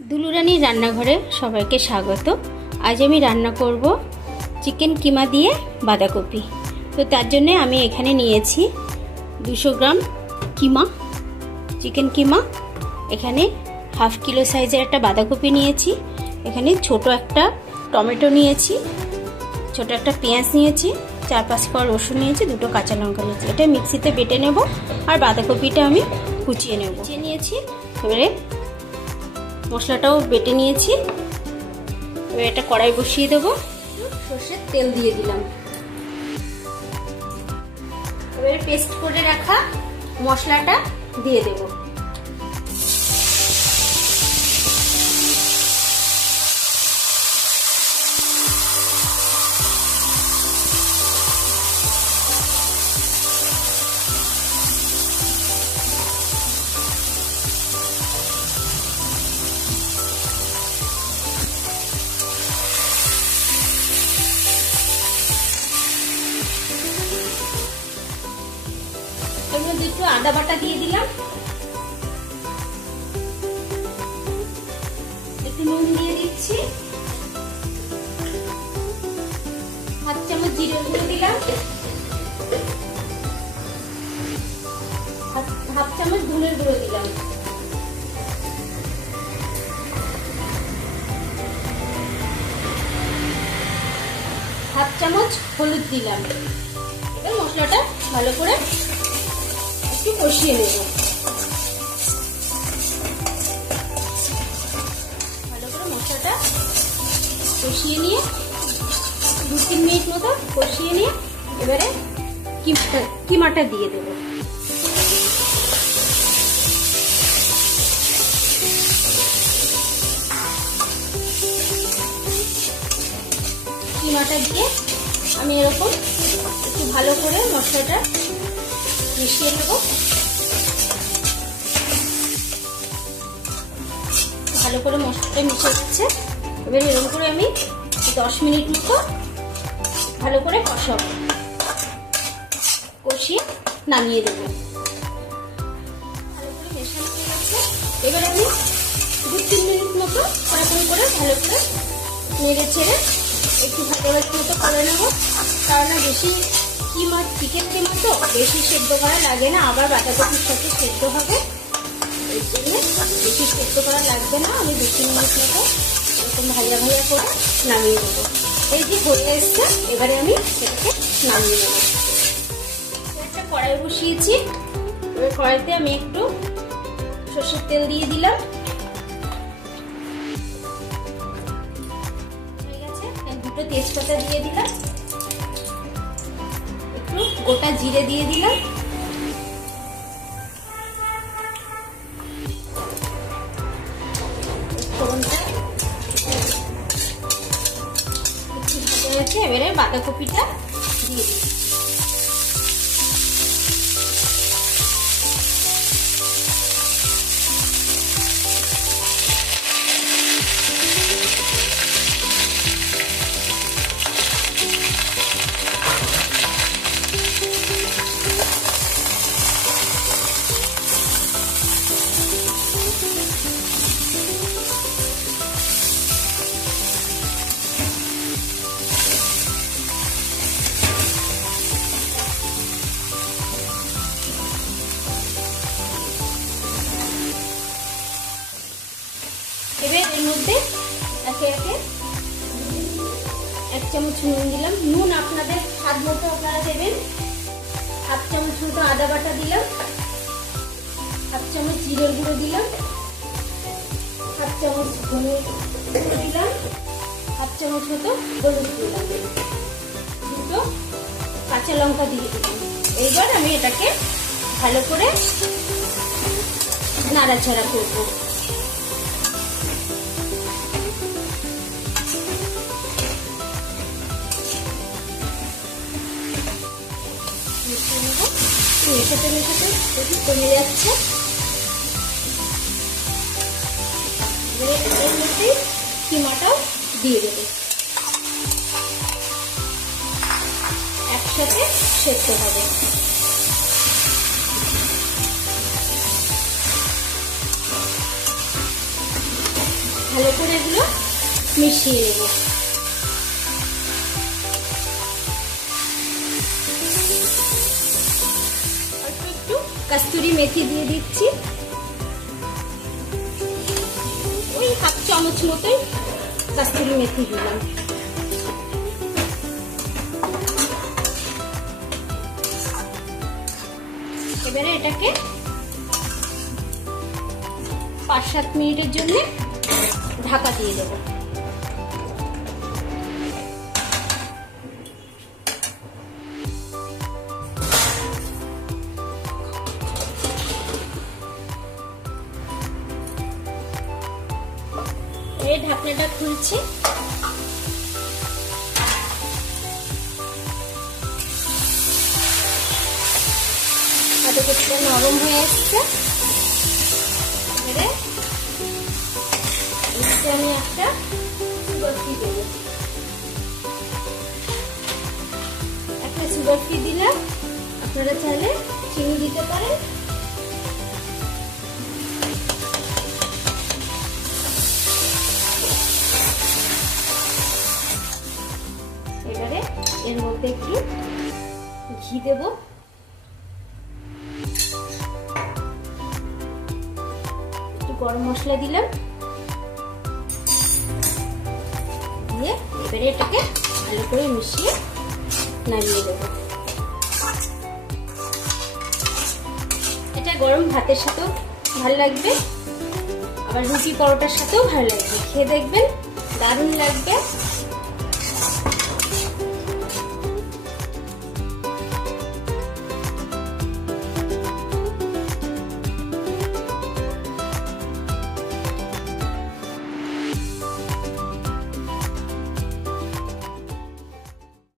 দুলুরানির রান্নাঘরে সবাইকে স্বাগত। আজ আমি রান্না করব চিকেন কিমা দিয়ে বাঁধাকপি। তো তার জন্য আমি এখানে নিয়েছি 200 গ্রাম কিমা, চিকেন কিমা। এখানে হাফ কিলো সাইজের একটা বাঁধাকপি নিয়েছি। এখানে ছোট একটা টমেটো নিয়েছি, ছোট একটা পেঁয়াজ নিয়েছি, 4-5 কোয়া রসুন নিয়েছি, 2টো কাঁচা লঙ্কা নিয়েছি। এটা মিক্সিতে বেটে নেব আর বাঁধাকপিটা আমি কুচিয়ে নেব। কুচিয়ে নিয়েছি। এবারে মশলাটাও বেটে নিয়েছি। এবার একটা কড়াই বসিয়ে দেবো, সর্ষের তেল দিয়ে দিলাম। এবারে পেস্ট করে রাখা মশলাটা দিয়ে দেব। একটু আদা বাটা দিয়ে দিলাম, একটু নুন দিয়ে দিচ্ছি, হাফ চামচ জিরে গুঁড়ো দিলাম, হাফ চামচ ধনের গুঁড়ো দিলাম, হাফ চামচ হলুদ দিলাম। এবার মশলাটা ভালো করে কষিয়ে নেব। ভালো করে মশলাটা কষিয়ে নিয়ে 2-3 মিনিট মতো কষিয়ে নিয়ে এবারে কিমাটা দিয়ে দেব। কিমাটা দিয়ে আমি এরকম একটু ভালো করে মশলাটা মিশিয়ে নেব। ভালো করে মশলাটা মিশে যাচ্ছে। এবার এরকম করে আমি 10 মিনিট মতো ভালো করে কষাবো, কষিয়ে নামিয়ে দেবো। ভালো করে মেশানো হয়ে গেছে। এবার আমি 2-3 মিনিট মতো এরকম করে ভালো করে নেড়ে ছেড়ে একটু ভালো মতো করে নেবো। কারণ বেশি কিমা, চিকেন কিমা তো বেশি সেদ্ধ করা লাগে না, আবার বাঁধাকপির সাথে সেদ্ধ হবে, এর জন্য বেশি সেদ্ধ করা লাগবে না। আমি 2-3 মিনিট মতো এরকম ভাজা ভাজা করে নামিয়ে দেবো। এই যে হয়ে এসছে, এবারে আমি সেটাকে নামিয়ে নেবো। একটা কড়াই বসিয়েছি। এবার কড়াইতে আমি একটু সর্ষের তেল দিয়ে দিলাম। হয়ে গেছে। 2টো তেজপাতা দিয়ে দিলাম, একটু গোটা জিরে দিয়ে দিলাম, এবারে বাঁধাকপিটা দিয়ে দিই। এবার এর মধ্যে একে একে 1 চামচ নুন দিলাম। নুন আপনাদের স্বাদ মতো আপনারা দেবেন। হাফ চামচ মতো আদা বাটা দিলাম, হাফ চামচ জিরের গুঁড়ো দিলাম, হাফ চামচ ধনের গুঁড়ো দিলাম, হাফ চামচ মতো হলুদ দিলাম, 2টো কাঁচা লঙ্কা দিয়ে দিলাম। এইবার আমি এটাকে ভালো করে নাড়াচাড়া করবো। মেশাতে মেশাতে একটু কমে যাচ্ছে। এর মধ্যে কিমাটাও দিয়ে দেবো, একসাথে সেদ্ধ হবে। ভালো করে এগুলো মিশিয়ে নেব। অল্প একটু কস্তুরি মেথি দিয়ে দিচ্ছি, ওই হাফ চামচ মতোই কস্তুরি মেথি দিলাম। এবারে এটাকে 5-7 মিনিটের জন্য ঢাকা দিয়ে দেব। এই ঢাকনাটা খুলছি, কিছুটা নরম হয়ে আসছে। এবারে আমি একটা সুগার ফ্রি দেবো, একটা সুগার ফ্রি দিলাম, আপনারা চাইলে চিনি দিতে পারেন। এবারে এর মধ্যে একটু ঘি দেবো, গরম মশলা দিলাম, দিয়ে এবারে এটাকে ভালো করে মিশিয়ে নামিয়ে দেব। এটা গরম ভাতের সাথেও ভালো লাগবে, আবার রুটি পরোটার সাথেও ভালো লাগবে। খেয়ে দেখবেন, দারুণ লাগবে।